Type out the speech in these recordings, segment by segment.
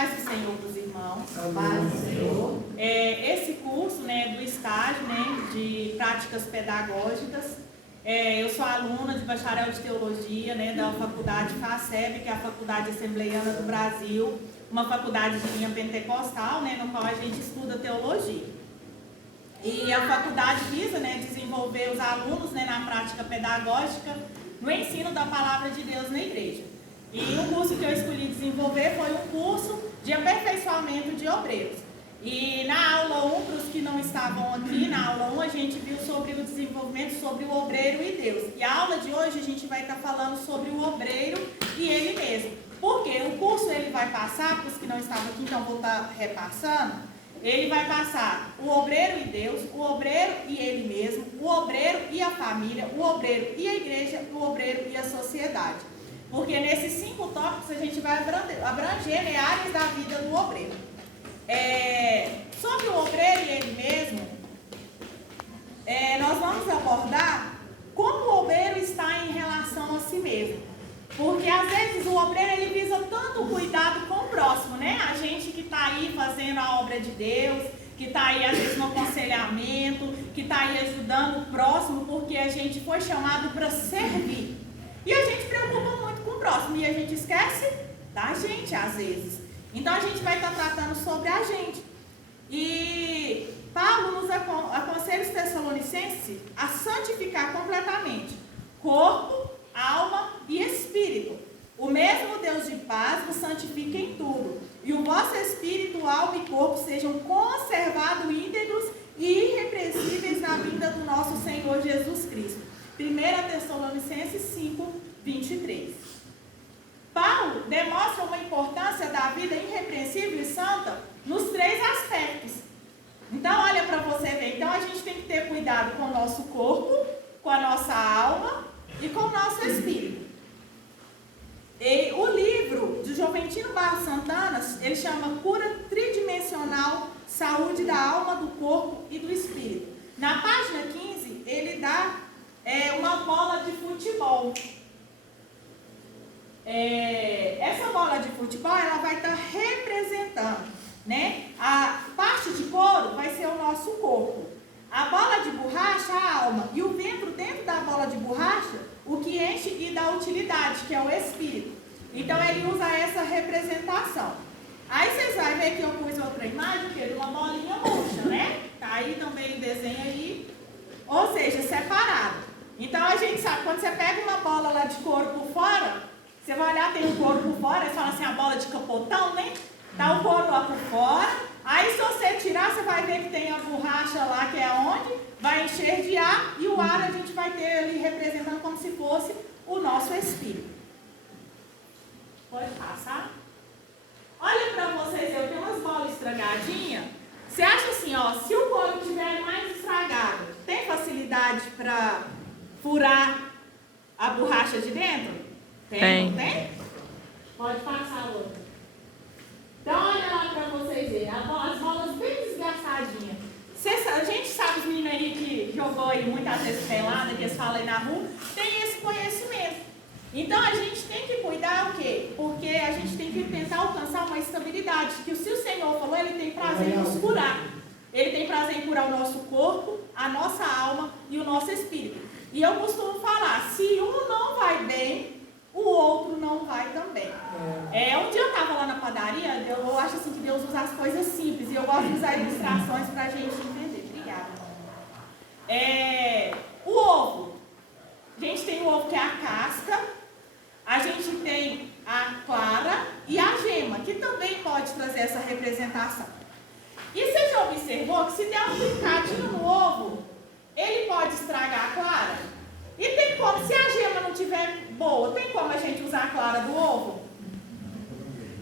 paz do Senhor para os irmãos. Paz do Senhor. Esse curso, né, do estágio, né, de práticas pedagógicas, eu sou aluna de bacharel de teologia, né, da faculdade FACEB, que é a Faculdade Assembleiana do Brasil, uma faculdade de linha pentecostal, né, no qual a gente estuda teologia. E a faculdade visa, né, desenvolver os alunos, né, na prática pedagógica, no ensino da palavra de Deus na igreja. E o curso que eu escolhi desenvolver foi um curso de aperfeiçoamento de obreiros. E na aula 1, para os que não estavam aqui, na aula 1 a gente viu sobre o desenvolvimento sobre o obreiro e Deus. E a aula de hoje a gente vai estar falando sobre o obreiro e ele mesmo. Porque o curso ele vai passar, para os que não estavam aqui, então vou estar repassando, ele vai passar o obreiro e Deus, o obreiro e ele mesmo, o obreiro e a família, o obreiro e a igreja, o obreiro e a sociedade. Porque nesses 5 tópicos a gente vai abranger, né, áreas da vida do obreiro. Sobre o obreiro e ele mesmo, nós vamos abordar como o obreiro está em relação a si mesmo. Porque às vezes o obreiro ele visa tanto o cuidado com o próximo, né? A gente que está aí fazendo a obra de Deus, que está aí às vezes no aconselhamento, que está aí ajudando o próximo, porque a gente foi chamado para servir. E a gente preocupa muito com o próximo e a gente esquece da gente às vezes. Então a gente vai estar tratando sobre a gente. E Paulo nos aconselha os Tessalonicenses a santificar completamente corpo, alma e espírito. O mesmo Deus de paz vos santifique em tudo. E o vosso espírito, alma e corpo sejam conservados íntegros e irrepreensíveis na vinda do nosso Senhor Jesus Cristo. 1 Tessalonicenses 5, 23. Paulo demonstra uma importância da vida irrepreensível e santa nos 3 aspectos. Então, olha para você ver. Então, a gente tem que ter cuidado com o nosso corpo, com a nossa alma e com o nosso espírito. E o livro de Joventino Barros Santana, ele chama Cura Tridimensional, Saúde da Alma, do Corpo e do Espírito. Na página 15, ele dá uma bola de futebol. Essa bola de futebol ela vai estar representando, né? A parte de couro vai ser o nosso corpo, a bola de borracha a alma e o vento dentro da bola de borracha o que enche e dá utilidade, que é o espírito. Então ele usa essa representação. Aí vocês vão ver que eu pus outra imagem que é de uma bolinha murcha, né? Tá aí também o desenho aí, ou seja, separado. Então a gente sabe, quando você pega uma bola lá de couro por fora, você vai olhar, tem um couro por fora, você fala assim, a bola de capotão, né? Tá o couro lá por fora. Aí se você tirar, você vai ver que tem a borracha lá, que é onde vai encher de ar, e o ar a gente vai ter ali representando como se fosse o nosso espírito. Pode passar? Olha pra vocês, eu tenho umas bolas estragadinhas. Você acha assim, ó, se o couro estiver mais estragado, tem facilidade para furar a borracha de dentro? Tem. Não tem? Pode passar outra. Então olha lá para vocês verem, as bolas bem desgastadinhas. A gente sabe, os meninos aí que jogou aí muitas vezes pelada, que eles falam aí na rua, tem esse conhecimento. Então a gente tem que cuidar o quê? Porque a gente tem que tentar alcançar uma estabilidade, que se o Senhor falou, Ele tem prazer em nos curar. Ele tem prazer em curar o nosso corpo, a nossa alma e o nosso espírito. E eu costumo falar, se um não vai bem, o outro não vai também. Um dia eu estava lá na padaria, eu acho assim que Deus usa as coisas simples, e eu gosto de usar ilustrações para a gente entender. Obrigada. O ovo. A gente tem o ovo que é a casca, a gente tem a clara e a gema, que também pode trazer essa representação. E você já observou que se der um picadinho no ovo, ele pode estragar a clara? E tem como, se a gema não estiver boa, tem como a gente usar a clara do ovo?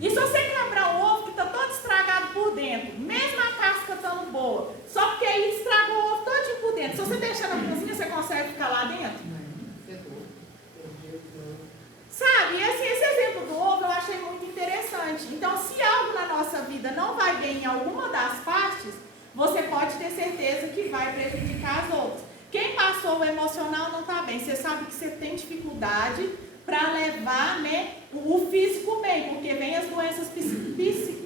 E se você quebrar o ovo que está todo estragado por dentro, mesmo a casca estando boa, só porque aí estragou o ovo todinho por dentro, se você deixar na cozinha, você consegue ficar lá dentro? Sabe, esse exemplo do ovo eu achei muito interessante. Então, se algo na nossa vida não vai bem em alguma das partes, você pode ter certeza que vai prejudicar as outras. Quem passou o emocional não está bem. Você sabe que você tem dificuldade para levar, né, o físico bem, porque vem as doenças psíquicas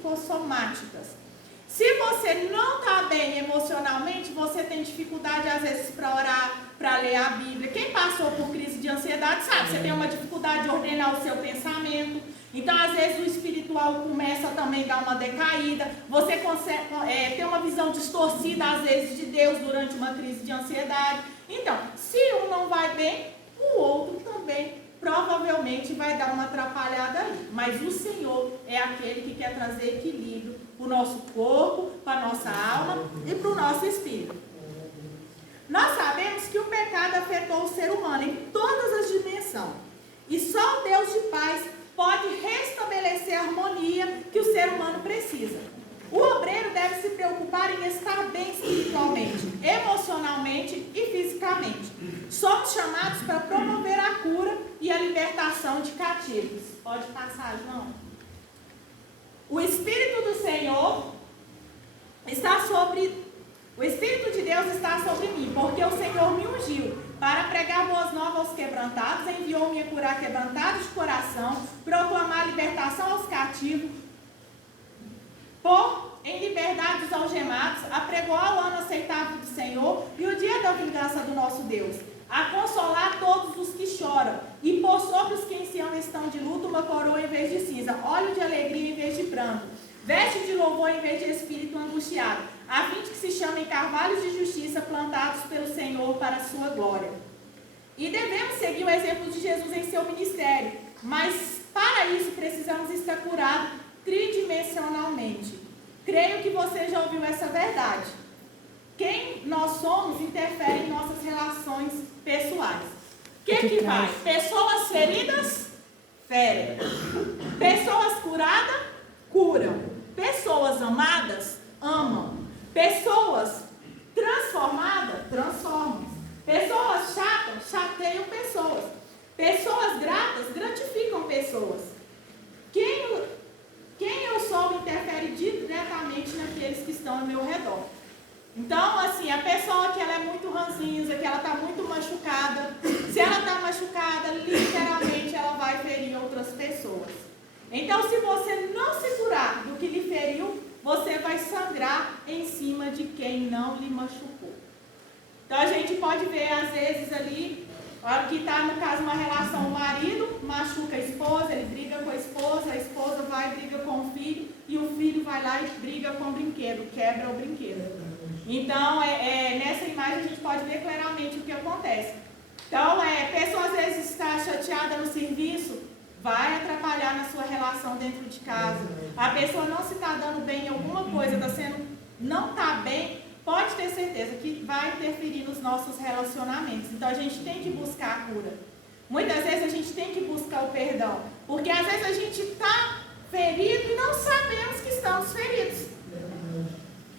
psicossomáticas. Se você não está bem emocionalmente, você tem dificuldade às vezes para orar, para ler a Bíblia. Quem passou por crise de ansiedade sabe, você tem uma dificuldade de ordenar o seu pensamento. Então, às vezes, o espiritual começa também a dar uma decaída. Você consegue ter uma visão distorcida, às vezes, de Deus durante uma crise de ansiedade. Então, se um não vai bem, o outro também provavelmente vai dar uma atrapalhada aí. Mas o Senhor é aquele que quer trazer equilíbrio para o nosso corpo, para a nossa alma e para o nosso espírito. Nós sabemos que o pecado afetou o ser humano em todas as dimensões. E só o Deus de paz pode restabelecer a harmonia que o ser humano precisa. O obreiro deve se preocupar em estar bem espiritualmente, emocionalmente e fisicamente. Somos chamados para promover a cura e a libertação de cativos. Pode passar, João. O Espírito do Senhor está sobre... O Espírito de Deus está sobre mim, porque o Senhor me ungiu para pregar boas novas aos quebrantados, enviou-me a curar quebrantados de coração, proclamar a libertação aos cativos, pôr em liberdade os algemados, apregoar o ano aceitável do Senhor e o dia da vingança do nosso Deus, a consolar todos os que choram e pôr sobre os que em Sião estão de luto uma coroa em vez de cinza, óleo de alegria em vez de pranto, veste de louvor em vez de espírito angustiado, a fim de que se chamem carvalhos de justiça plantados pelo Senhor para a sua glória. E devemos seguir o exemplo de Jesus em seu ministério, mas para isso precisamos estar curados tridimensionalmente. Creio que você já ouviu essa verdade. Quem nós somos interfere em nossas relações pessoais. O que faz? Pessoas feridas, ferem. Pessoas curadas, curam. Pessoas amadas, amam. Pessoas transformadas, transformam. Pessoas chatas, chateiam pessoas. Pessoas gratas, gratificam pessoas. Quem eu sou interfere diretamente naqueles que estão ao meu redor. Então, assim, a pessoa que ela é muito ranzinza, que ela está muito machucada, se ela está machucada, literalmente ela vai ferir outras pessoas. Então, se você não se curar do que lhe feriu, você vai sangrar em cima de quem não lhe machucou. Então, a gente pode ver, às vezes, ali, que está, no caso, uma relação, o marido machuca a esposa, ele briga com a esposa vai e briga com o filho, e o filho vai lá e briga com o brinquedo, quebra o brinquedo. Então, nessa imagem a gente pode ver claramente o que acontece. Então, pessoa às vezes está chateada no serviço, vai atrapalhar na sua relação dentro de casa. A pessoa não se está dando bem em alguma coisa, não está bem, pode ter certeza que vai interferir nos nossos relacionamentos. Então, a gente tem que buscar a cura. Muitas vezes a gente tem que buscar o perdão, porque às vezes a gente está ferido e não sabemos que estamos feridos.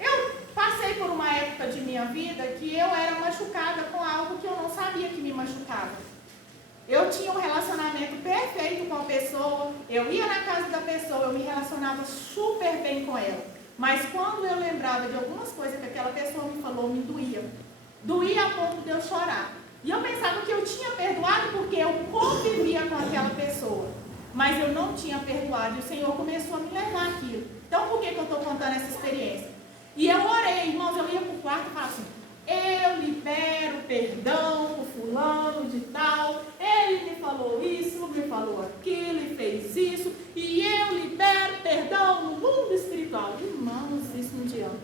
Eu passei por uma época de minha vida que eu era machucada com algo que eu não sabia que me machucava. Eu tinha um relacionamento perfeito com a pessoa, eu ia na casa da pessoa, eu me relacionava super bem com ela. Mas quando eu lembrava de algumas coisas que aquela pessoa me falou, me doía. Doía a ponto de eu chorar. E eu pensava que eu tinha perdoado porque eu convivia com aquela pessoa. Mas eu não tinha perdoado e o Senhor começou a me levar aquilo. Então por que eu estou contando essa experiência? E eu orei, irmãos, eu ia para o quarto e falava assim, eu libero perdão por fulano de tal, ele me falou isso, me falou aquilo e fez isso, e eu libero perdão no mundo espiritual. Irmãos, isso não adianta.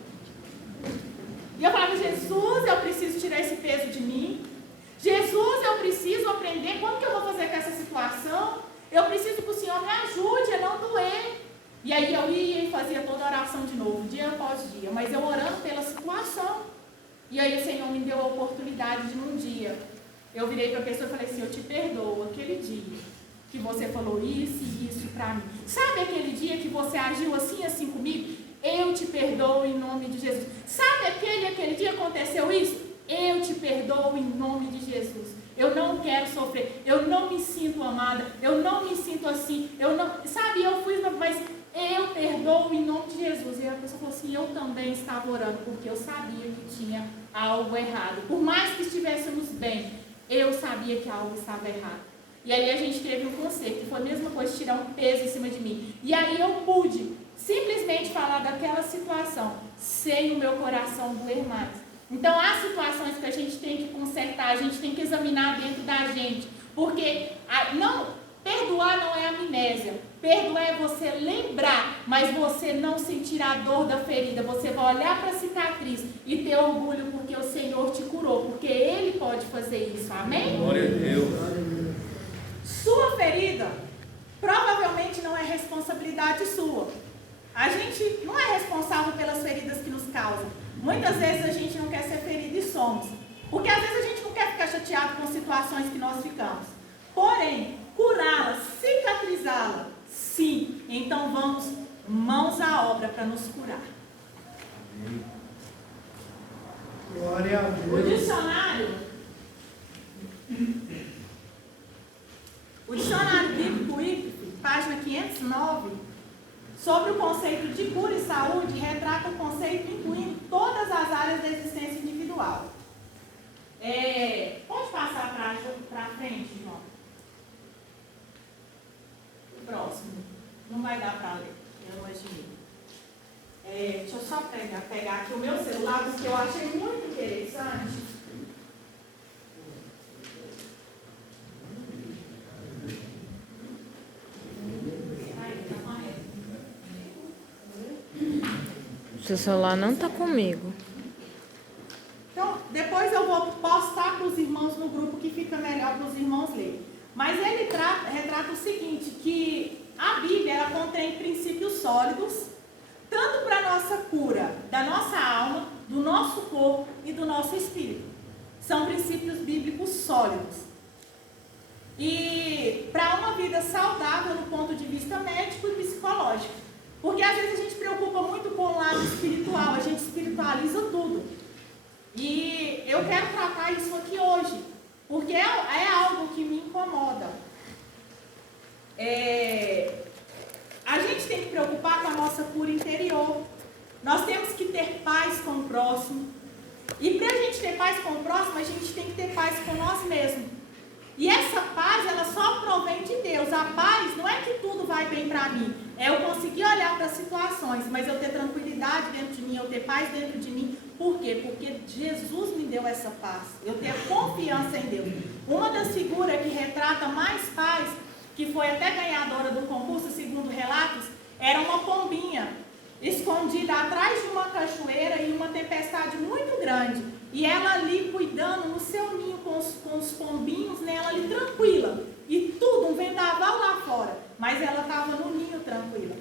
E eu falava, Jesus, eu preciso tirar esse peso de mim. Jesus, eu preciso aprender como que eu vou fazer com essa situação. Eu preciso que o Senhor me ajude a não doer. E aí eu ia e fazia toda a oração de novo, dia após dia, mas eu orando pela situação. E aí o Senhor me deu a oportunidade de um dia, eu virei para a pessoa e falei assim, eu te perdoo aquele dia que você falou isso e isso para mim. Sabe aquele dia que você agiu assim comigo? Eu te perdoo em nome de Jesus. Sabe aquele dia aconteceu isso? Eu te perdoo em nome de Jesus. Eu não quero sofrer, eu não me sinto amada, eu não me sinto assim, eu fui, mas eu perdoo em nome de Jesus. E a pessoa falou assim, eu também estava orando, porque eu sabia que tinha algo errado. Por mais que estivéssemos bem, eu sabia que algo estava errado. E aí a gente teve um conserto, e foi a mesma coisa, tirar um peso em cima de mim. E aí eu pude simplesmente livrar daquela situação, sem o meu coração doer mais. Então, há situações que a gente tem que consertar, a gente tem que examinar dentro da gente, porque perdoar não é amnésia, perdoar é você lembrar, mas você não sentir a dor da ferida, você vai olhar para a cicatriz e ter orgulho porque o Senhor te curou, porque Ele pode fazer isso, amém? Glória a Deus. Sua ferida provavelmente não é responsabilidade sua. A gente não é responsável pelas feridas que nos causam. Muitas vezes a gente não quer ser ferido e somos. Porque às vezes a gente não quer ficar chateado com situações que nós ficamos. Porém, curá-la, cicatrizá-la, sim. Então vamos mãos à obra para nos curar. Glória a Deus. O dicionário bíblico IPF, página 509, sobre o conceito de cura e saúde, retrata o conceito incluindo todas as áreas da existência individual. Pode passar para frente, João? O próximo. Não vai dar para ler, eu imaginei. Deixa eu só pegar aqui o meu celular, porque eu achei muito interessante. Seu celular não está comigo. Então, depois eu vou postar para os irmãos no grupo, que fica melhor para os irmãos lerem. Mas ele retrata o seguinte, que a Bíblia ela contém princípios sólidos, tanto para a nossa cura da nossa alma, do nosso corpo e do nosso espírito. São princípios bíblicos sólidos. E para uma vida saudável no ponto de vista médico e psicológico. Porque às vezes a gente se preocupa muito com o lado espiritual, a gente espiritualiza tudo. E eu quero tratar isso aqui hoje, porque é algo que me incomoda. A gente tem que preocupar com a nossa cura interior. Nós temos que ter paz com o próximo. E para a gente ter paz com o próximo, a gente tem que ter paz com nós mesmos. E essa paz, ela só provém de Deus. A paz não é que tudo vai bem para mim. É eu conseguir olhar para as situações, mas eu ter tranquilidade dentro de mim, eu ter paz dentro de mim. Por quê? Porque Jesus me deu essa paz. Eu ter confiança em Deus. Uma das figuras que retrata mais paz, que foi até ganhadora do concurso, segundo relatos, era uma pombinha escondida atrás de uma cachoeira e uma tempestade muito grande. E ela ali cuidando no seu ninho com os pombinhos, né? Ela ali tranquila. E tudo, um vendaval lá fora. Mas ela estava no ninho tranquila.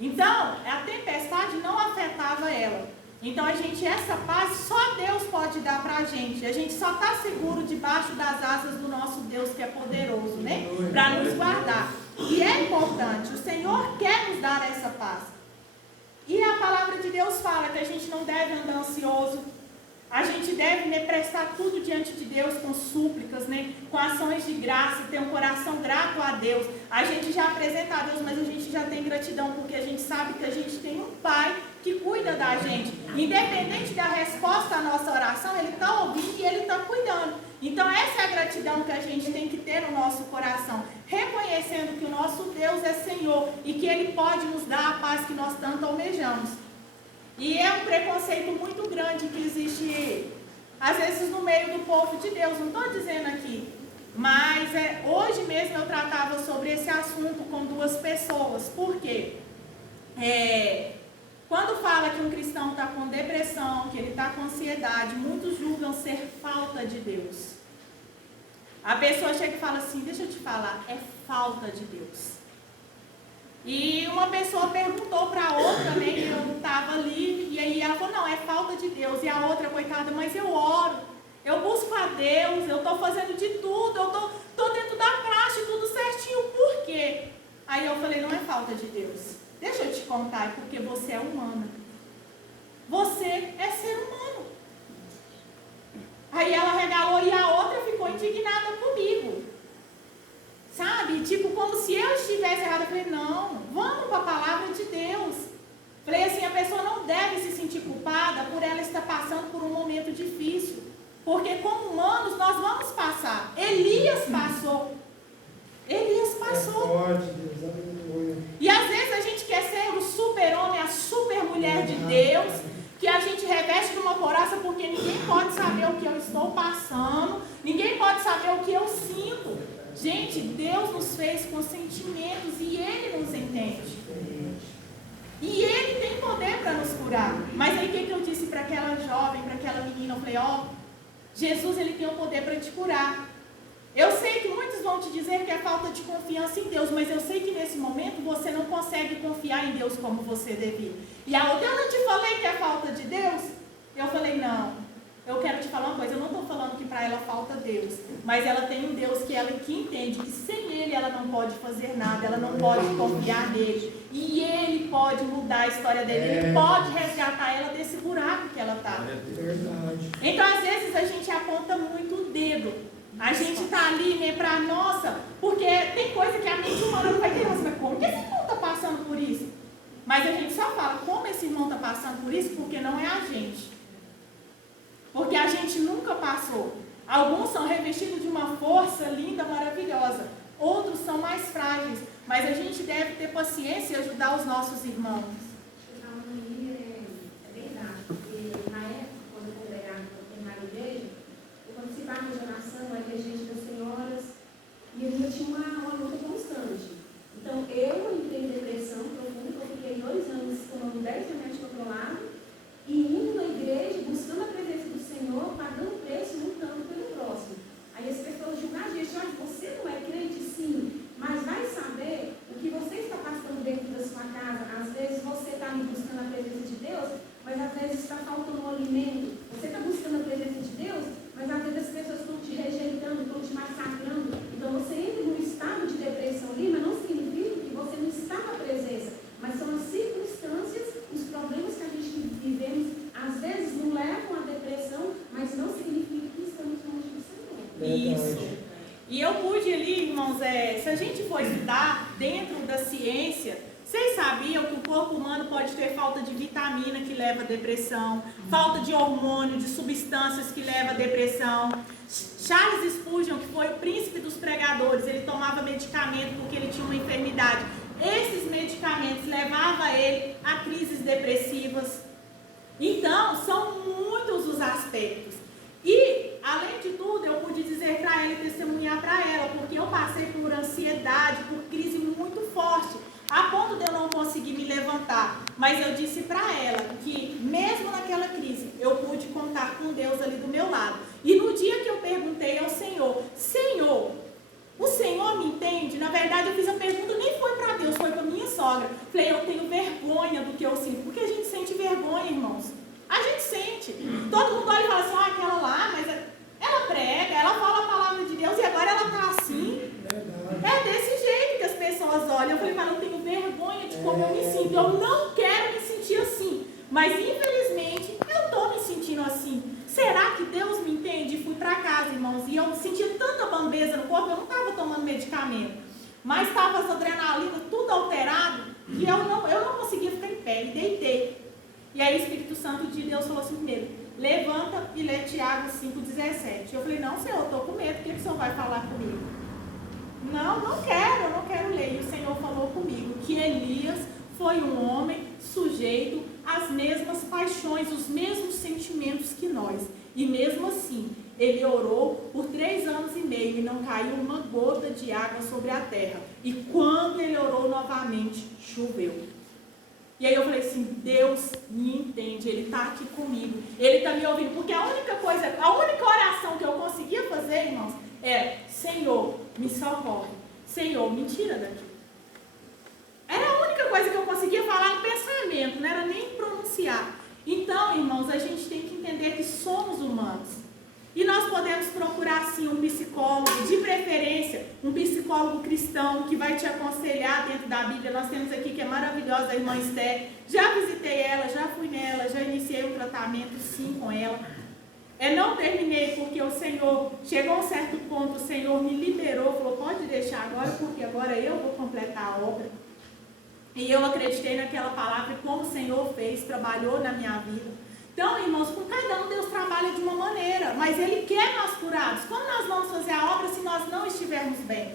Então, a tempestade não afetava ela. Então, essa paz só Deus pode dar para a gente. A gente só está seguro debaixo das asas do nosso Deus, que é poderoso, né? Para nos guardar. E é importante, o Senhor quer nos dar essa paz. E a palavra de Deus fala que a gente não deve andar ansioso. A gente deve, né, prestar tudo diante de Deus com súplicas, né, com ações de graça, ter um coração grato a Deus. A gente já apresenta a Deus, mas a gente já tem gratidão, porque a gente sabe que a gente tem um Pai que cuida da gente. Independente da resposta à nossa oração, Ele está ouvindo e Ele está cuidando. Então essa é a gratidão que a gente tem que ter no nosso coração, reconhecendo que o nosso Deus é Senhor e que Ele pode nos dar a paz que nós tanto almejamos. E é um preconceito muito grande que existe, às vezes, no meio do povo de Deus. Não estou dizendo aqui, mas hoje mesmo eu tratava sobre esse assunto com duas pessoas. Por quê? Quando fala que um cristão está com depressão, que ele está com ansiedade, muitos julgam ser falta de Deus. A pessoa chega e fala assim, deixa eu te falar, é falta de Deus. E uma pessoa perguntou para a outra, né, que eu estava ali, e aí ela falou, não, é falta de Deus. E a outra, coitada, mas eu oro, eu busco a Deus, eu estou fazendo de tudo, eu estou dentro da praxe, tudo certinho, por quê? Aí eu falei, não é falta de Deus. Deixa eu te contar, é porque você é humana. Você é ser humano. Aí ela regalou e a outra ficou indignada comigo. Sabe? Tipo, como se eu estivesse errada. Eu falei, não, vamos para a palavra de Deus. Falei assim, a pessoa não deve se sentir culpada por ela estar passando por um momento difícil. Porque como humanos nós vamos passar. Elias passou. Elias passou. É forte, Deus, aleluia. E às vezes a gente quer ser o super-homem, a super-mulher mulher de Deus, que a gente reveste de uma couraça, porque ninguém pode saber o que eu estou passando, ninguém pode saber o que eu sinto. Gente, Deus nos fez com sentimentos e Ele nos entende. E Ele tem poder para nos curar. Mas aí o que eu disse para aquela jovem, para aquela menina? Eu falei, ó, Jesus, Ele tem o poder para te curar. Eu sei que muitos vão te dizer que é falta de confiança em Deus, mas eu sei que nesse momento você não consegue confiar em Deus como você devia. E a outra, eu não te falei que é falta de Deus? Eu falei, não. Eu quero te falar uma coisa, eu não estou falando que para ela falta Deus, mas ela tem um Deus que entende que sem Ele ela não pode fazer nada, ela não pode confiar nele. E Ele pode mudar a história dele, Ele pode resgatar ela desse buraco que ela está. Então, às vezes, a gente aponta muito o dedo. A gente está ali, né, para nossa, porque tem coisa que a mente humana não vai querer, mas como que esse irmão está passando por isso? Mas a gente só fala, como esse irmão está passando por isso, porque não é a gente. Porque a gente nunca passou. Alguns são revestidos de uma força linda, maravilhosa. Outros são mais frágeis. Mas a gente deve ter paciência e ajudar os nossos irmãos. É verdade, porque na época, quando eu congregava na igreja, eu participava de oração na igreja das senhoras, e eu tinha uma luta constante. Então, eu entrei em depressão profunda, eu fiquei 2 anos tomando 10 remédios controlados, e indo na igreja, buscando a presença do Senhor, pagando preço, lutando pelo próximo. Aí as pessoas julgam a gente, olha, você não é crente, sim, mas vai saber o que você está passando dentro da sua casa. Às vezes você está buscando a presença de Deus, mas às vezes está faltando um alimento. Você está buscando a presença de Deus, mas às vezes as pessoas estão te rejeitando, estão te massacrando. Então você entra num estado de depressão ali, mas não significa que você não está na presença. Mas são as circunstâncias, os problemas que a gente vivemos, às vezes não levam à depressão, mas não significa que estamos longe do Senhor. Isso. E eu pude ali, irmãos, se a gente for estudar dentro da ciência, vocês sabiam que o corpo humano pode ter falta de vitamina que leva à depressão, falta de hormônio, de substâncias que leva à depressão. Charles Spurgeon, que foi o príncipe dos pregadores, ele tomava medicamento porque ele tinha uma enfermidade. Esses medicamentos levavam ele a crises depressivas. Então, são muitos os aspectos. E, além de tudo, eu pude dizer para ela e testemunhar para ela, porque eu passei por ansiedade, por crise muito forte, a ponto de eu não conseguir me levantar. Mas eu disse para ela que, mesmo naquela crise, eu pude contar com Deus ali do meu lado. E no dia que eu perguntei ao Senhor, Senhor, o Senhor me entende? Na verdade, eu fiz a pergunta, nem foi para Deus, foi para minha sogra. Falei, eu tenho vergonha do que eu sinto. Porque a gente sente vergonha, irmãos. A gente sente. Todo mundo olha e fala assim, aquela lá, mas ela prega, ela fala a palavra de Deus e agora ela está assim. É desse jeito que as pessoas olham. Eu falei, mas eu tenho vergonha de como eu me sinto. Eu não quero me sentir assim. Mas, infelizmente, eu estou me sentindo assim. Será que Deus me entende? E fui para casa, irmãos, e eu sentia tanta bambeza no corpo, eu não estava tomando medicamento, mas estava as adrenalinas tudo alterado, que eu não conseguia ficar em pé, e deitei. E aí o Espírito Santo de Deus falou assim primeiro, levanta e lê Tiago 5,17. Eu falei, não, Senhor, eu estou com medo, o que o Senhor vai falar comigo? Não, eu não quero ler. E o Senhor falou comigo que Elias foi um homem sujeito às mesmas paixões, os mesmos sentimentos que nós. E mesmo assim, ele orou por 3 anos e meio e não caiu uma gota de água sobre a terra. E quando ele orou novamente, choveu. E aí eu falei assim, Deus me entende, Ele está aqui comigo, Ele está me ouvindo. Porque a única oração que eu conseguia fazer, irmãos, era, Senhor, me socorre. Senhor, me tira daqui. Era a única coisa que eu conseguia falar no pensamento, não era nem pronunciar. Então, irmãos, a gente tem que entender que somos humanos. E nós podemos procurar, sim, um psicólogo, de preferência, um psicólogo cristão que vai te aconselhar dentro da Bíblia. Nós temos aqui, que é maravilhosa, a irmã Esther. Já visitei ela, já fui nela, já iniciei um tratamento, sim, com ela. Não terminei porque o Senhor, chegou a um certo ponto, o Senhor me liberou, falou, pode deixar agora, porque agora eu vou completar a obra. E eu acreditei naquela palavra e como o Senhor fez, trabalhou na minha vida. Então, irmãos, com cada um Deus trabalha de uma maneira, mas Ele quer nós curados. Como nós vamos fazer a obra se nós não estivermos bem?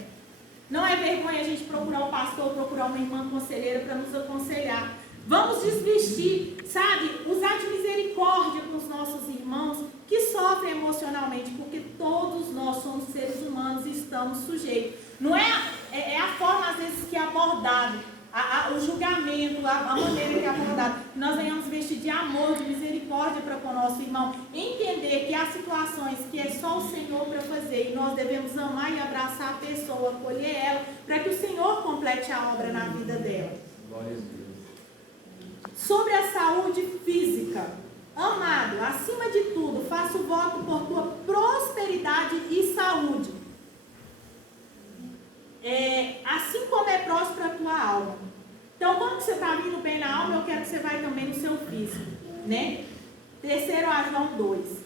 Não é vergonha a gente procurar um pastor, procurar uma irmã conselheira para nos aconselhar. Vamos desvestir, sabe? Usar de misericórdia com os nossos irmãos que sofrem emocionalmente, porque todos nós somos seres humanos e estamos sujeitos. Não é, a forma, às vezes, que é abordado, o julgamento, a maneira que é abordado. Nós venhamos vestir de amor, de misericórdia para com o nosso irmão. Entender que há situações que é só o Senhor para fazer e nós devemos amar e abraçar a pessoa, acolher ela, para que o Senhor complete a obra na vida dela. Glória a Deus. Sobre a saúde física, amado, acima de tudo, faço voto por tua prosperidade e saúde, assim como é próspera a tua alma. Então, quando você está vindo bem na alma, eu quero que você vai também no seu físico, né? 3 João 2.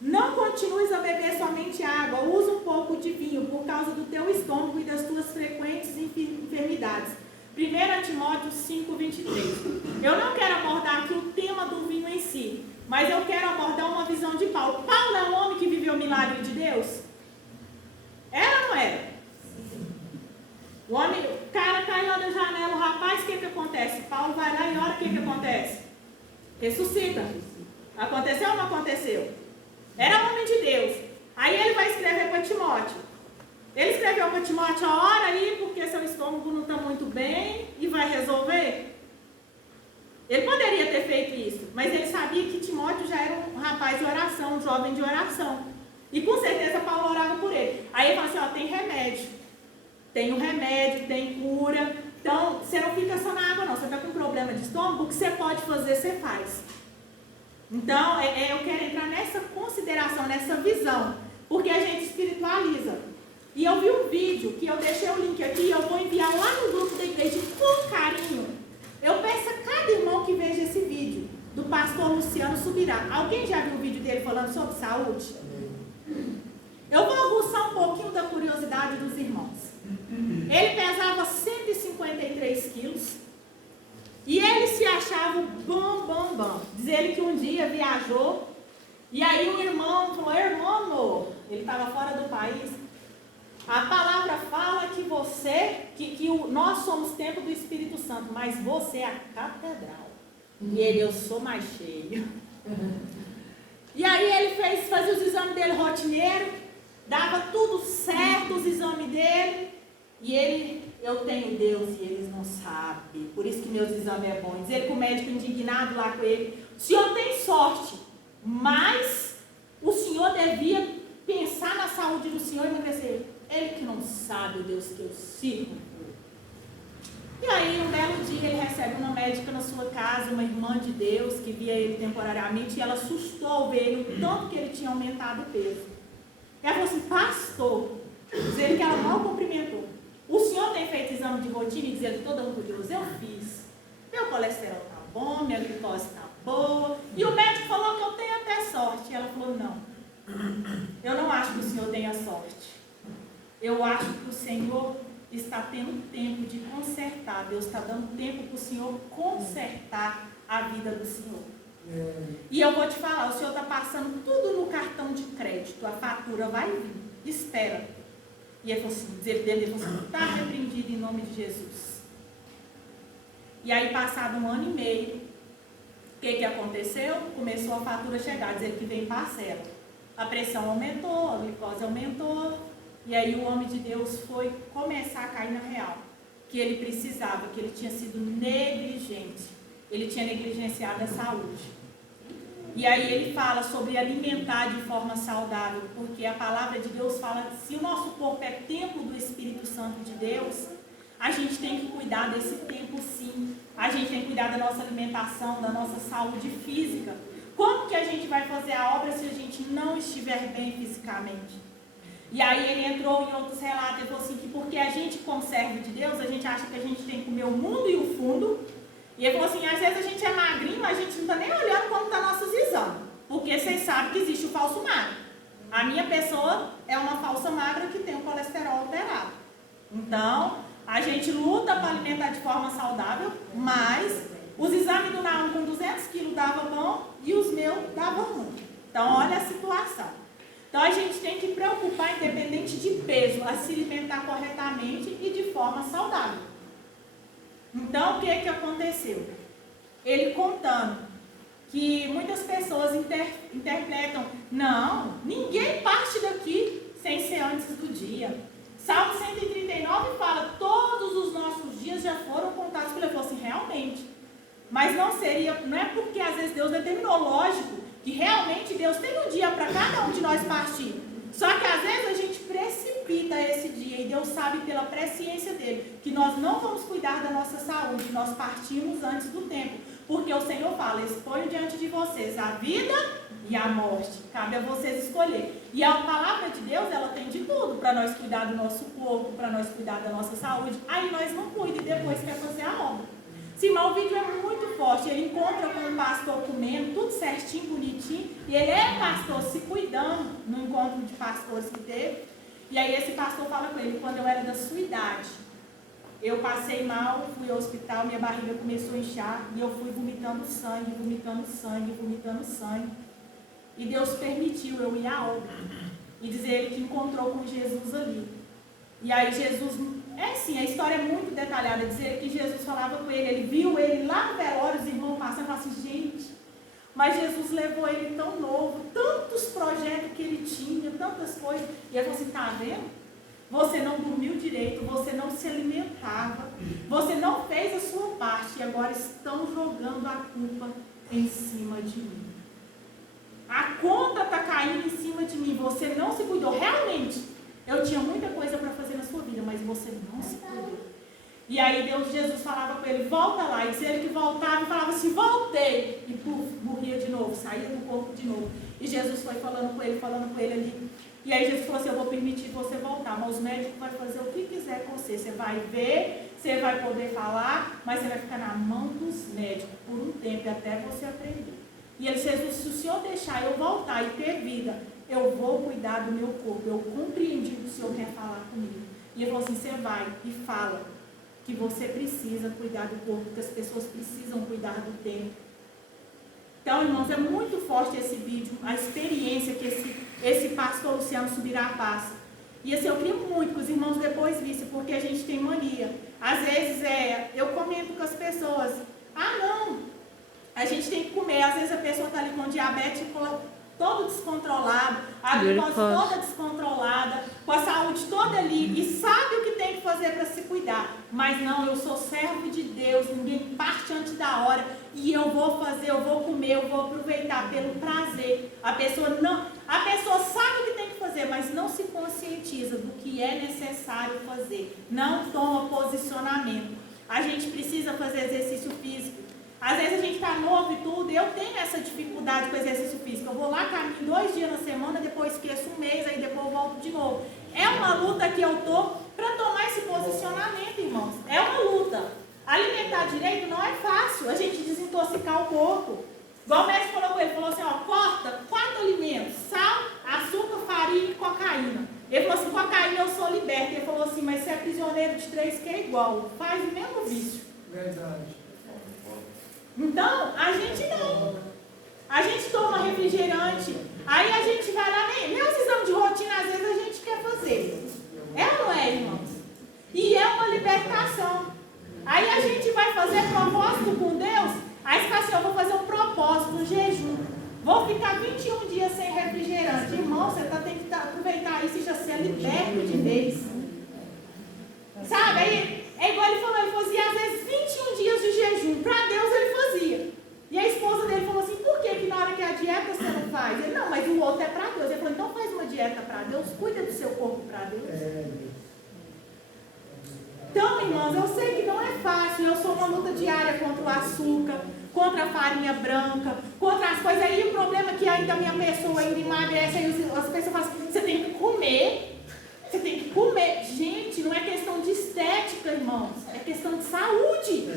Não continues a beber somente água, usa um pouco de vinho por causa do teu estômago e das tuas frequentes enfermidades. 1 Timóteo 5:23. Eu não quero abordar aqui o tema do vinho em si, mas eu quero abordar uma visão de Paulo. Paulo é um homem que viveu o milagre de Deus? Era ou não era? O homem, o cara cai lá da janela, o rapaz, o que acontece? Paulo vai lá e ora, o que acontece? Ressuscita. Aconteceu ou não aconteceu? Era homem de Deus. Aí ele vai escrever para Timóteo. Ele escreveu para Timóteo: ora aí, porque seu estômago não está muito bem, e vai resolver. Ele poderia ter feito isso, mas ele sabia que Timóteo já era um rapaz de oração, um jovem de oração. E com certeza Paulo orava por ele. Aí ele fala assim: ó, tem remédio. Tem um remédio, tem cura. Então, você não fica só na água, não. Você está com problema de estômago, o que você pode fazer, você faz. Então, eu quero entrar nessa consideração, nessa visão, porque a gente espiritualiza. E eu vi um vídeo, que eu deixei o link aqui, eu vou enviar lá no grupo da igreja com carinho. Eu peço a cada irmão que veja esse vídeo, do pastor Luciano Subirá. Alguém já viu o vídeo dele falando sobre saúde? Eu vou aguçar um pouquinho da curiosidade dos irmãos. Ele pesava 153 quilos e ele se achava bam. Diz ele que um dia viajou e aí um irmão falou: irmão, ele estava fora do país. A palavra fala que nós somos templo do Espírito Santo, mas você é a catedral. E ele: eu sou mais cheio. E aí ele fazia os exames dele rotineiro, dava tudo certo, os exames dele. E ele: eu tenho Deus e eles não sabem, por isso que meus exames é bom. Diz ele que o médico indignado lá com ele: o senhor tem sorte, mas o senhor devia pensar na saúde do senhor e emagrecer. Ele que não sabe o Deus que eu sirvo. E aí, um belo dia, ele recebe uma médica na sua casa, uma irmã de Deus, que via ele temporariamente, e ela assustou ao ver ele, o tanto que ele tinha aumentado o peso. Ela falou assim: pastor, diz ele que ela mal cumprimentou: o senhor tem feito exame de rotina? E diz ele, todo orgulhoso: eu fiz. Meu colesterol está bom, minha glicose está boa. E o médico falou que eu tenho até sorte. E ela falou: não, eu não acho que o senhor tenha sorte. Eu acho que o Senhor está tendo tempo de consertar. Deus está dando tempo para o Senhor consertar a vida do Senhor. E eu vou te falar, o Senhor está passando tudo no cartão de crédito. A fatura vai vir. Espera. E ele falou assim, ele falou assim: está repreendido em nome de Jesus. E aí, passado 1 ano e meio, o que aconteceu? Começou a fatura a chegar, dizer que vem parcela. A pressão aumentou, a glicose aumentou. E aí o homem de Deus foi começar a cair na real, que ele precisava, que ele tinha sido negligente, ele tinha negligenciado a saúde. E aí ele fala sobre alimentar de forma saudável, porque a palavra de Deus fala que se o nosso corpo é templo do Espírito Santo de Deus, a gente tem que cuidar desse templo sim, a gente tem que cuidar da nossa alimentação, da nossa saúde física. Como que a gente vai fazer a obra se a gente não estiver bem fisicamente? E aí ele entrou em outros relatos, ele falou assim, que porque a gente, como servo de Deus, a gente acha que a gente tem que comer o mundo e o fundo. E ele falou assim, às vezes a gente é magrinho, mas a gente não está nem olhando como estão nossos exames. Porque vocês sabem que existe o falso magro. A minha pessoa é uma falsa magra que tem o colesterol alterado. Então, a gente luta para alimentar de forma saudável, mas os exames do Naum com 200 quilos dava bom e os meus davam ruim. Então, olha a situação. Então, a gente tem que preocupar, independente de peso, a se alimentar corretamente e de forma saudável. Então, o que aconteceu? ele contando que muitas pessoas interpretam, não, ninguém parte daqui sem ser antes do dia. Salmo 139 fala, todos os nossos dias já foram contados por ele. Falou assim, realmente. Mas não é porque às vezes Deus determinou, lógico, que realmente Deus tem um dia para cada um de nós partir. Só que às vezes a gente precipita esse dia e Deus sabe pela presciência dele que nós não vamos cuidar da nossa saúde, nós partimos antes do tempo. Porque o Senhor fala, exponho diante de vocês a vida e a morte. Cabe a vocês escolher. E a palavra de Deus, ela tem de tudo para nós cuidar do nosso corpo, para nós cuidar da nossa saúde. Aí nós não cuidamos e depois quer fazer a obra. Sim, mas o vídeo é muito forte. Ele encontra com o pastor comendo, tudo certinho, bonitinho. E ele é pastor se cuidando no encontro de pastores que teve. E aí esse pastor fala com ele, quando eu era da sua idade, eu passei mal, fui ao hospital, minha barriga começou a inchar e eu fui vomitando sangue, vomitando sangue, vomitando sangue. E Deus permitiu eu ir à obra. E dizer ele que encontrou com Jesus ali. E aí Jesus, a história é muito detalhada, dizer que Jesus falava com ele viu ele lá no velório, os irmãos passando, e falaram assim, gente, mas Jesus levou ele tão novo, tantos projetos que ele tinha, tantas coisas, e ele falou assim, tá vendo? Você não dormiu direito, você não se alimentava, você não fez a sua parte, e agora estão jogando a culpa em cima de mim. A conta está caindo em cima de mim, você não se cuidou, realmente. Eu tinha muita coisa para fazer na sua vida, mas você não se cuidou. E aí Jesus falava com ele, volta lá. E se ele que voltava e falava assim, voltei. E morria de novo, saía do corpo de novo. E Jesus foi falando com ele ali. E aí Jesus falou assim, eu vou permitir você voltar, mas os médicos vão fazer o que quiser com você. Você vai ver, você vai poder falar, mas você vai ficar na mão dos médicos por um tempo, até você aprender. E ele disse, Jesus, se o Senhor deixar eu voltar e ter vida, eu vou cuidar do meu corpo. Eu compreendi o que o Senhor quer falar comigo. E ele falou assim, você vai e fala que você precisa cuidar do corpo, que as pessoas precisam cuidar do tempo. Então, irmãos, é muito forte esse vídeo, a experiência que esse pastor Luciano Subirá passa. E assim, eu queria muito que os irmãos depois vissem, porque a gente tem mania. Às vezes, eu comento com as pessoas, não, a gente tem que comer. Às vezes a pessoa está ali com diabetes todo descontrolado, a glicose toda descontrolada, com a saúde toda ali, e sabe o que tem que fazer para se cuidar. Mas não, eu sou servo de Deus, ninguém parte antes da hora, e eu vou fazer, eu vou comer, eu vou aproveitar pelo prazer. A pessoa sabe o que tem que fazer, mas não se conscientiza do que é necessário fazer, não toma posicionamento. A gente precisa fazer exercício físico. Às vezes a gente está novo e tudo, eu tenho essa dificuldade com exercício físico. Eu vou lá, caminho 2 dias na semana, depois esqueço um mês, aí depois eu volto de novo. É uma luta que eu estou para tomar esse posicionamento, irmãos. É uma luta. Alimentar direito não é fácil, a gente desintoxicar o corpo. Igual o médico falou com ele, falou assim, corta 4 alimentos, sal, açúcar, farinha e cocaína. Ele falou assim, cocaína eu sou liberta. Ele falou assim, mas você é prisioneiro de 3 que é igual, faz o mesmo vício. Verdade. Então, a gente não. A gente toma refrigerante, aí a gente vai lá, meus exames de rotina, às vezes a gente quer fazer. É ou não é, irmãos? E é uma libertação. Aí a gente vai fazer propósito com Deus, aí você fala assim, eu vou fazer um propósito, um jejum. Vou ficar 21 dias sem refrigerante. Irmão, você tem que aproveitar isso e já ser liberto de vez. Sabe, aí é igual ele fazia às vezes 21 dias de jejum. Para Deus ele fazia. E a esposa dele falou assim, por que na hora que a dieta você não faz? Ele, não, mas o outro é para Deus. Ele falou, então faz uma dieta para Deus, cuida do seu corpo para Deus. Então, irmãos, eu sei que não é fácil. Eu sou uma luta diária contra o açúcar, contra a farinha branca, contra as coisas. Aí o problema é que ainda a minha pessoa ainda emagrece. Aí as pessoas falam assim, você tem que comer. Você tem que comer. Gente, não é questão de estética, irmãos. É questão de saúde.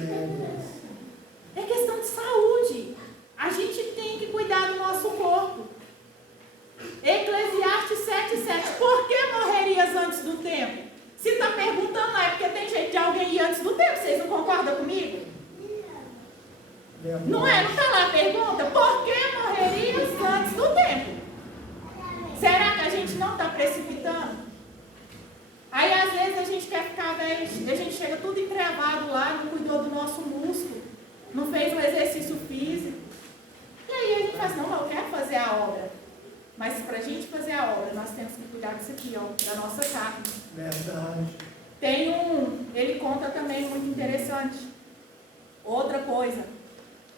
É questão de saúde. A gente tem que cuidar do nosso corpo. Eclesiastes 7:7. Por que morrerias antes do tempo? Se está perguntando lá, é porque tem jeito de alguém ir antes do tempo. Vocês não concordam comigo? Não é? Não está lá a pergunta? Por que morrerias antes do tempo? Será que a gente não está precipitando? Aí às vezes a gente quer ficar velho, a gente chega tudo encravado lá, não cuidou do nosso músculo, não fez um exercício essa aqui, ó, da nossa carne. Verdade. Tem ele conta também muito interessante. Outra coisa,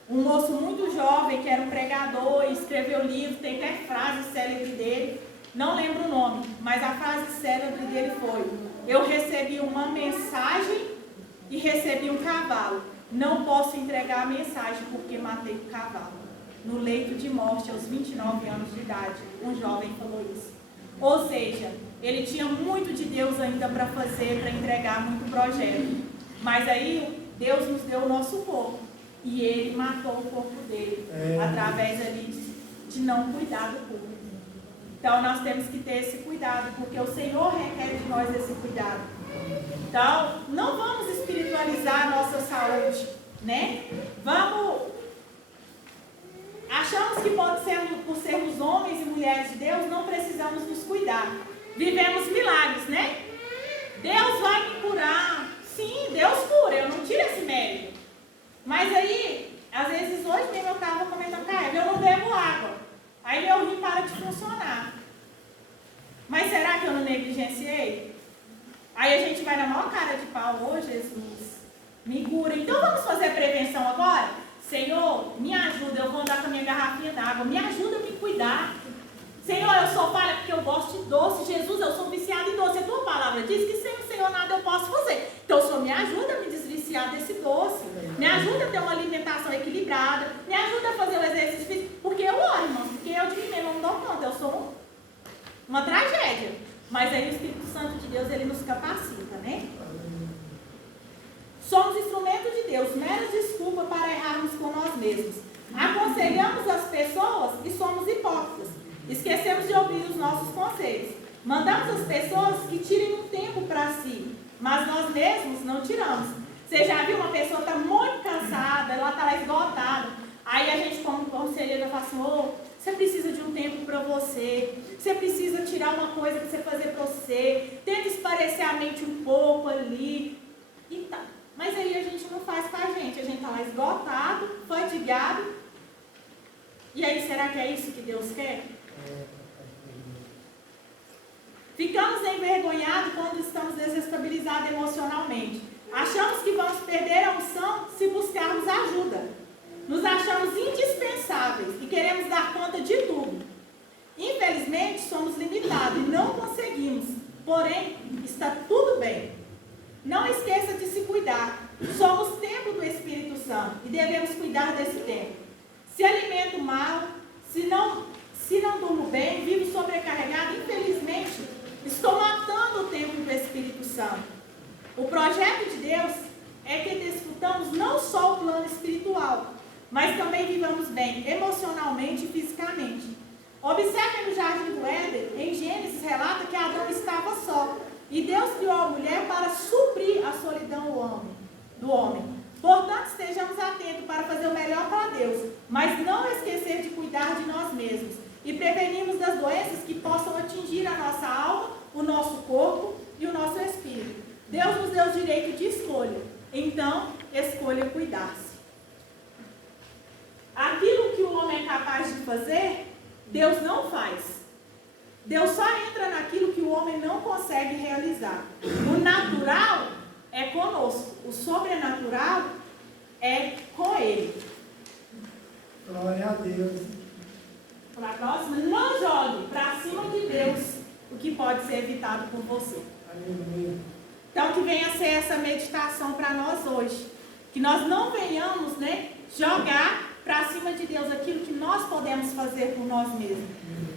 um moço muito jovem que era um pregador, escreveu livro, tem até frase célebre dele, não lembro o nome, mas a frase célebre dele foi: eu recebi uma mensagem e recebi um cavalo. Não posso entregar a mensagem porque matei o cavalo. No leito de morte, aos 29 anos de idade, um jovem falou isso. Ou seja, ele tinha muito de Deus ainda para fazer, para entregar muito projeto. Mas aí, Deus nos deu o nosso corpo. E ele matou o corpo dele, através ali de não cuidar do corpo. Então, nós temos que ter esse cuidado, porque o Senhor requer de nós esse cuidado. Então, não vamos espiritualizar a nossa saúde, né? Achamos que por sermos homens e mulheres de Deus, não precisamos nos cuidar. Vivemos milagres, né? Deus vai me curar. Sim, Deus cura, eu não tiro esse mérito. Mas aí, às vezes, hoje mesmo eu estava comentando com a Eva, eu não bebo água. Aí meu rim para de funcionar. Mas será que eu não negligenciei? Aí a gente vai na maior cara de pau, ô Jesus, me cura. Então vamos fazer prevenção agora? Senhor, me ajuda, eu vou andar com a minha garrafinha d'água, me ajuda a me cuidar. Senhor, eu sou falha porque eu gosto de doce. Jesus, eu sou viciada em doce. A tua palavra diz que sem o Senhor nada eu posso fazer. Então o Senhor me ajuda a me desviciar desse doce. Me ajuda a ter uma alimentação equilibrada. Me ajuda a fazer o exercício físico. Porque eu oro, irmão. Porque eu de mim mesmo não dou conta. Eu sou uma tragédia. Mas aí o Espírito Santo de Deus, ele nos capacita, né? Somos instrumentos de Deus. Mera desculpa para errarmos com nós mesmos. Aconselhamos as pessoas e somos hipócritas. Esquecemos de ouvir os nossos conselhos. Mandamos as pessoas que tirem um tempo para si, mas nós mesmos não tiramos. Você já viu uma pessoa que está muito cansada, ela está lá esgotada. Aí a gente, como conselheira, fala assim: ô, você precisa de um tempo para você. Você precisa tirar uma coisa para você fazer para você. Tenta esparecer a mente um pouco ali. E tá. Mas aí a gente não faz com a gente. A gente está lá esgotado, fadigado. E aí, será que é isso que Deus quer? Ficamos envergonhados quando estamos desestabilizados emocionalmente. Achamos que vamos perder a unção se buscarmos ajuda. Nos achamos indispensáveis e queremos dar conta de tudo. Infelizmente, somos limitados e não conseguimos. Porém, está tudo bem. Não esqueça de se cuidar. Somos templo do Espírito Santo e devemos cuidar desse templo. Se alimento mal, se não durmo bem, vivo sobrecarregado, infelizmente, estou matando o templo do Espírito Santo. O projeto de Deus é que desfrutamos não só o plano espiritual, mas também vivamos bem emocionalmente e fisicamente. Observe no Jardim do Éden, em Gênesis relata que Adão estava só, e Deus criou a mulher para suprir a solidão do homem. Portanto, estejamos atentos para fazer o melhor para Deus, mas não esquecer de cuidar de nós mesmos e prevenirmos das doenças que possam atingir a nossa alma, o nosso corpo e o nosso espírito. Deus nos deu o direito de escolha, então escolha cuidar-se. Aquilo que o homem é capaz de fazer, Deus não faz. Deus só entra naquilo que o homem não consegue realizar. O natural é conosco, o sobrenatural é com Ele. Glória a Deus. Para a próxima, não jogue para cima de Deus o que pode ser evitado por você. Aleluia. Então, que venha ser essa meditação para nós hoje. Que nós não venhamos, jogar para cima de Deus aquilo que nós podemos fazer por nós mesmos.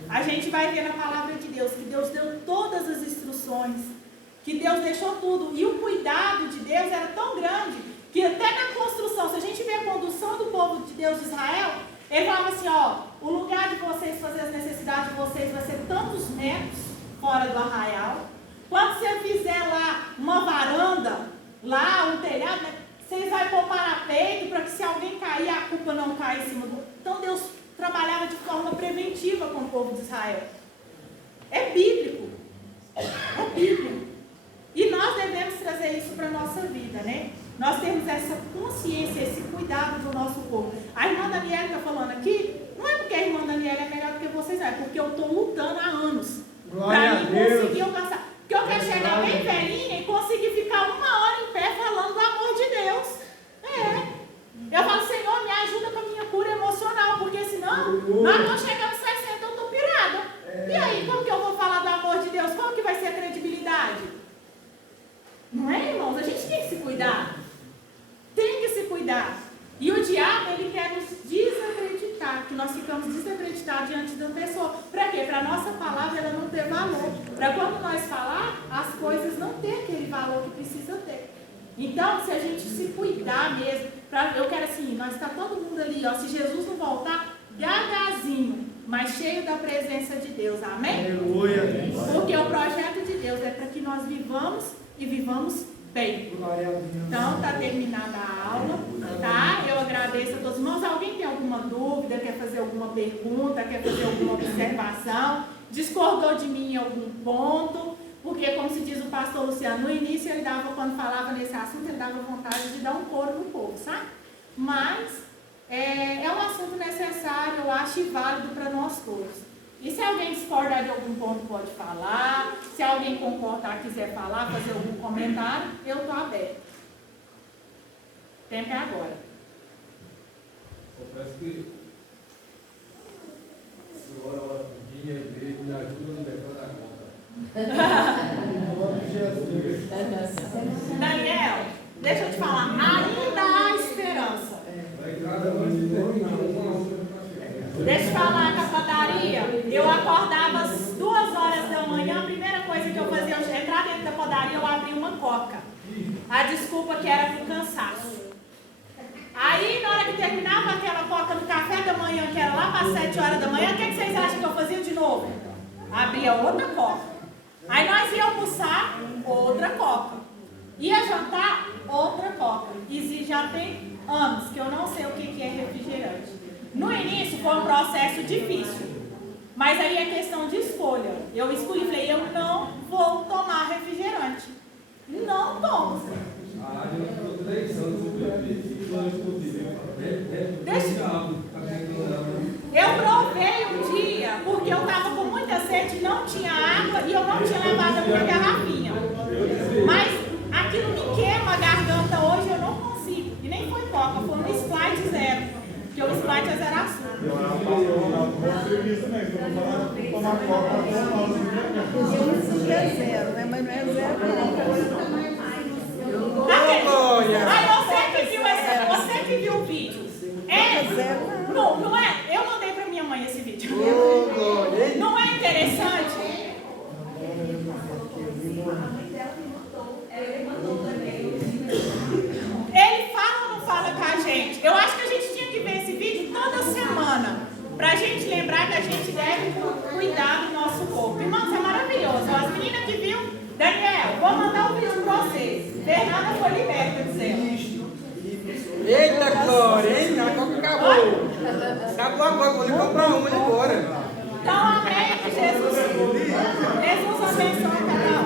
A gente vai ver na palavra de Deus que Deus deu todas as instruções, que Deus deixou tudo. E o cuidado de Deus era tão grande que até na construção, se a gente vê a condução do povo de Deus de Israel, ele falava assim: o lugar de vocês fazer as necessidades de vocês vai ser tantos metros fora do arraial. Quando você fizer lá uma varanda, lá um telhado, vocês vão pôr parapeito para que se alguém cair, a culpa não caia em cima do... Então Deus trabalhava de forma preventiva com o povo de Israel. É bíblico. É bíblico. E nós devemos trazer isso para a nossa vida, Nós temos essa consciência, esse cuidado do nosso corpo. A irmã Daniela está falando aqui, não é porque a irmã Daniela é melhor do que vocês, é porque eu estou lutando há anos Glória Para a mim Deus. conseguir alcançar. Porque eu quero chegar bem velhinha e conseguir ficar 1 hora em pé falando do amor de Deus. Eu falo, Senhor, me ajuda com a minha cura emocional, porque senão, nós não chegamos a 60, eu estou pirada. E aí, como que eu vou falar do amor de Deus? Qual que vai ser a credibilidade? Não é, irmãos? A gente tem que se cuidar. Tem que se cuidar. E o diabo, ele quer nos desacreditar, que nós ficamos desacreditados diante da pessoa. Para quê? Para a nossa palavra ela não ter valor. Para quando nós falar, as coisas não ter aquele valor que precisa ter. Então, se a gente se cuidar mesmo, eu quero assim, nós está todo mundo ali, ó, se Jesus não voltar, gagazinho, mas cheio da presença de Deus, amém? Aleluia. Porque o projeto de Deus é para que nós vivamos e vivamos bem. Glória a Deus. Então, está terminada a aula, tá? Eu agradeço a todos os irmãos. Alguém tem alguma dúvida, quer fazer alguma pergunta, quer fazer alguma observação, discordou de mim em algum ponto? Porque, como se diz o pastor Luciano, no início ele dava, quando falava nesse assunto, ele dava vontade de dar um coro no povo, sabe? Mas é um assunto necessário, eu acho, e válido para nós todos. E se alguém discordar de algum ponto, pode falar. Se alguém concordar, quiser falar, fazer algum comentário, eu estou aberto. O tempo é agora. Parece que a senhora ora por dia, igreja, me ajuda no mercado da conta. Em nome de Jesus. Daniel, deixa eu te falar, ainda há esperança. Deixa eu falar com a padaria. Eu acordava às 2 horas da manhã, a primeira coisa que eu fazia, eu entrar dentro da padaria, eu abria uma coca. A desculpa que era por cansaço. Aí, na hora que terminava aquela coca no café da manhã, que era lá para as 7 horas da manhã, o que vocês acham que eu fazia de novo? Abria outra coca. Aí nós íamos almoçar, outra coca. Ia jantar, outra coca. E já tem anos que eu não sei o que é refrigerante. No início foi um processo difícil. Mas aí é questão de escolha. Eu escolhi, falei, eu não vou tomar refrigerante. Não tomo. Eu 3 anos no bebê, 5 anos no Eu provei um dia, porque eu estava com muita sede, não tinha água e eu não tinha levado a minha garrafinha. Mas aquilo me queima a garganta hoje, eu não consigo. E nem foi coca, foi um Sprite zero. Porque o Sprite é zero açúcar. Mas não é zero. Você que viu o vídeo. Não é? Eu mandei para minha mãe esse vídeo. Não é interessante? Ele fala ou não fala com a gente? Eu acho que a gente tinha que ver esse vídeo toda semana. Para a gente lembrar que a gente deve cuidar do nosso corpo. Irmãos, é maravilhoso. As meninas que viu, Daniel, vou mandar o vídeo para vocês. Fernanda foi liberta, dizendo. Eita glória, hein? A coca acabou. Acabou agora, vou lhe comprar uma agora. Então, amém, Jesus. Jesus abençoe cada um.